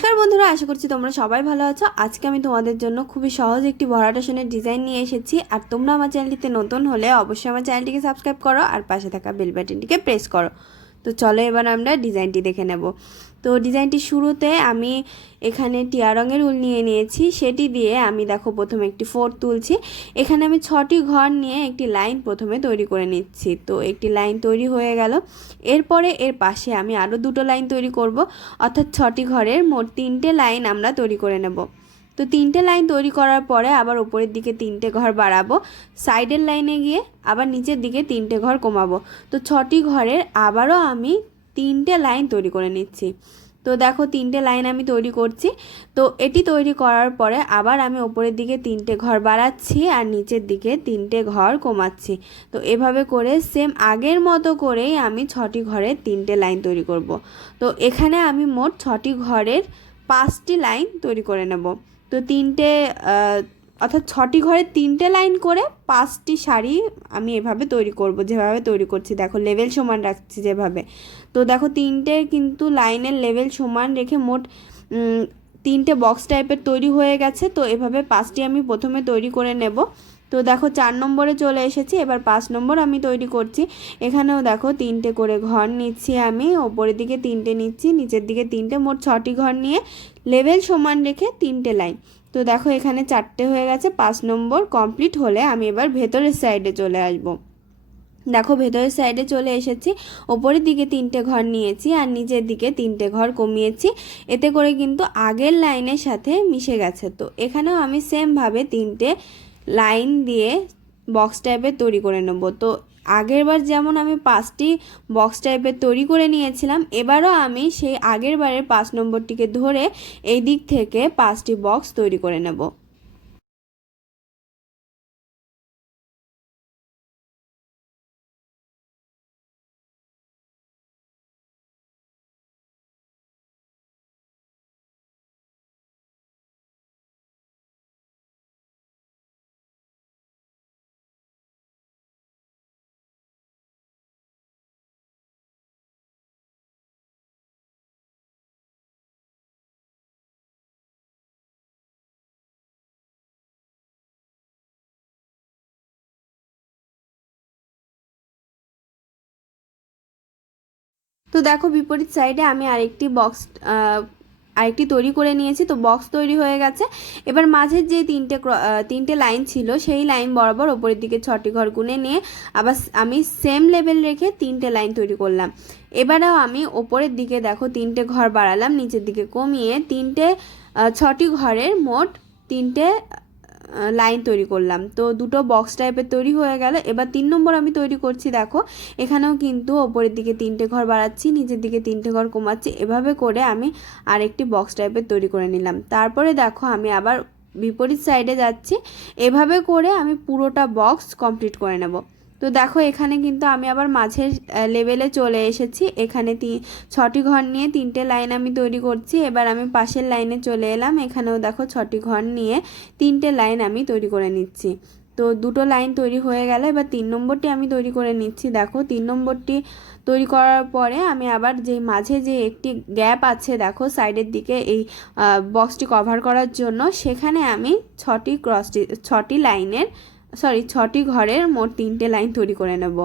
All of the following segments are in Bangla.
নমস্কার বন্ধুরা, আশা করছি তোমরা সবাই ভালো আছো। আজকে আমি তোমাদের জন্য খুবই সহজ একটি ভরাট আসনের ডিজাইন নিয়ে এসেছি। আর তোমরা আমার চ্যানেলটিতে নতুন হলে অবশ্যই আমার চ্যানেলটিকে সাবস্ক্রাইব করো আর পাশে থাকা বেল বাটনটিকে প্রেস করো। তো চলো এবার আমরা ডিজাইনটি দেখে নেব। তো ডিজাইনটি শুরুতে আমি এখানে টিয়া রঙের উল নিয়ে নিয়েছি, সেটি দিয়ে আমি দেখো প্রথমে একটি ফোর তুলছি। এখানে আমি 6টি ঘর নিয়ে একটি লাইন প্রথমে তৈরি করে নিচ্ছি। তো একটি লাইন তৈরি হয়ে গেল। এরপরে এর পাশে আমি আরও দুটো লাইন তৈরি করব, অর্থাৎ 6টি ঘরের মোট 3টে লাইন আমরা তৈরি করে নেব। তো 3টে লাইন তৈরি করার পরে আবার উপরের দিকে 3টে ঘর বাড়াবো, সাইডের লাইনে গিয়ে আবার নিচের দিকে 3টে ঘর কমাবো। তো 6টি ঘরের আবারও আমি 3টে লাইন তৈরি করে নিচ্ছি। তো দেখো 3টে লাইন আমি তৈরি করছি। তো এটি তৈরি করার পরে আবার আমি উপরের দিকে 3টে ঘর বাড়াচ্ছি আর নিচের দিকে 3টে ঘর কমাচ্ছি। তো এভাবে করে সেম আগের মতো করেই আমি 6টি ঘরের 3টে লাইন তৈরি করব। তো এখানে আমি মোট 6টি ঘরের 5টি লাইন তৈরি করে নেব। তো অর্থাৎ 6টি ঘরে 3টে লাইন করে 5টি শাড়ি আমি এভাবে তৈরি করব, যেভাবে তৈরি করছি দেখো লেভেল সমান রাখছি যেভাবে। তো দেখো 3টে কিন্তু লাইনের লেভেল সমান রেখে মোট 3টে বক্স টাইপের তৈরি হয়ে গেছে। তো এভাবে 5টি আমি প্রথমে তৈরি করে নেব। তো দেখো 4 নম্বরে চলে এসেছি, এবার 5 নম্বর আমি তৈরি করছি। এখানেও দেখো 3টে করে ঘর নিচ্ছি, আমি ওপরের দিকে 3টে নিচ্ছি, নিচের দিকে 3টে, মোট 6টি ঘর নিয়ে লেভেল সমান রেখে 3টে লাইন। তো দেখো এখানে 4টে হয়ে গেছে। 5 নম্বর কমপ্লিট হলে আমি এবার ভেতরের সাইডে চলে আসব। দেখো ভেতরের সাইডে চলে এসেছি, ওপরের দিকে 3টে ঘর নিয়েছি আর নিচের দিকে 3টে ঘর কমিয়েছি। এতে করে কিন্তু আগের লাইনের সাথে মিশে গেছে। তো এখানেও আমি সেমভাবে 3টে লাইন দিয়ে বক্স টাইপের তৈরি করে নেব। তো আগের বার যেমন আমি 5টি বক্স টাইপের তৈরি করে নিয়েছিলাম, এবারও আমি সেই আগের বারের 5 নম্বরটিকে ধরে এই দিক থেকে 5টি বক্স তৈরি করে নেব। তো দেখো বিপরীত সাইডে আমি আরেকটি তৈরি করে নিয়েছি। তো বক্স তৈরি হয়ে গেছে। এবার মাঝের যে 3টে লাইন ছিল সেই লাইন বরাবর ওপরের দিকে 6টি ঘর গুনে নিয়ে আবার আমি সেম লেভেল রেখে 3টে লাইন তৈরি করলাম। এবারেও আমি ওপরের দিকে দেখো 3টে ঘর বাড়ালাম, নিচের দিকে কমিয়ে 6টি ঘরের মোট 3টে লাইন তৈরি করলাম। তো দুটো বক্স টাইপের তৈরি হয়ে গেল। এবার 3 নম্বর আমি তৈরি করছি। দেখো এখানেও কিন্তু ওপরের দিকে 3টে ঘর বাড়াচ্ছি, নিচের দিকে 3টে ঘর কমাচ্ছি। এভাবে করে আমি আরেকটি বক্স টাইপের তৈরি করে নিলাম। তারপরে দেখো আমি আবার বিপরীত সাইডে যাচ্ছি, এভাবে করে আমি পুরোটা বক্স কমপ্লিট করে নেব। তো দেখো এখানে কিন্তু আমি আবার মাঝের লেভেলে চলে এসেছি। এখানে 6টি ঘর নিয়ে 3টে লাইন আমি তৈরি করছি। এবার আমি পাশের লাইনে চলে এলাম। এখানেও দেখো 6টি ঘর নিয়ে 3টে লাইন আমি তৈরি করে নিচ্ছি। তো দুটো লাইন তৈরি হয়ে গেল। এবার 3 নম্বরটি আমি তৈরি করে নিচ্ছি। দেখো 3 নম্বরটি তৈরি করার পরে আমি আবার মাঝে যে একটি গ্যাপ আছে দেখো সাইডের দিকে এই বক্সটি কভার করার জন্য, সেখানে আমি 6টি ঘরের মোট 3টে লাইন তৈরি করে নেব।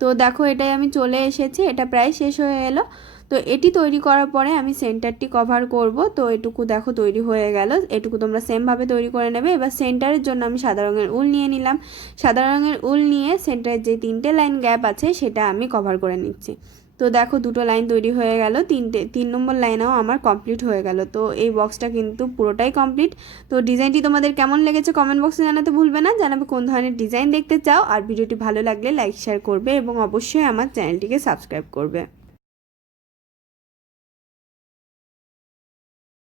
তো দেখো এটাই আমি চলে এসেছি, এটা প্রায় শেষ হয়ে এলো। তো এটি তৈরি করার পরে আমি সেন্টারটি কভার করব। তো এটুকু দেখো তৈরি হয়ে গেল। এটুকু তোমরা সেমভাবে তৈরি করে নেবে। এবার সেন্টারের জন্য আমি সাদা রঙের উল নিয়ে নিলাম। সাদা রঙের উল নিয়ে সেন্টারের যে 3টে লাইন গ্যাপ আছে সেটা আমি কভার করে নিচ্ছি। তো দেখো দুটো লাইন তৈরি হয়ে গেল, 3 নম্বর লাইনও আমার কমপ্লিট হয়ে গেল। তো এই বক্সটা কিন্তু পুরোটাই কমপ্লিট। তো ডিজাইনটি তোমাদের কেমন লেগেছে কমেন্ট বক্সে জানাতে ভুলবে না। জানাবে কোন ধরনের ডিজাইন দেখতে চাও। আর ভিডিওটি ভালো লাগলে লাইক শেয়ার করবে এবং অবশ্যই আমার চ্যানেলটিকে সাবস্ক্রাইব করবে।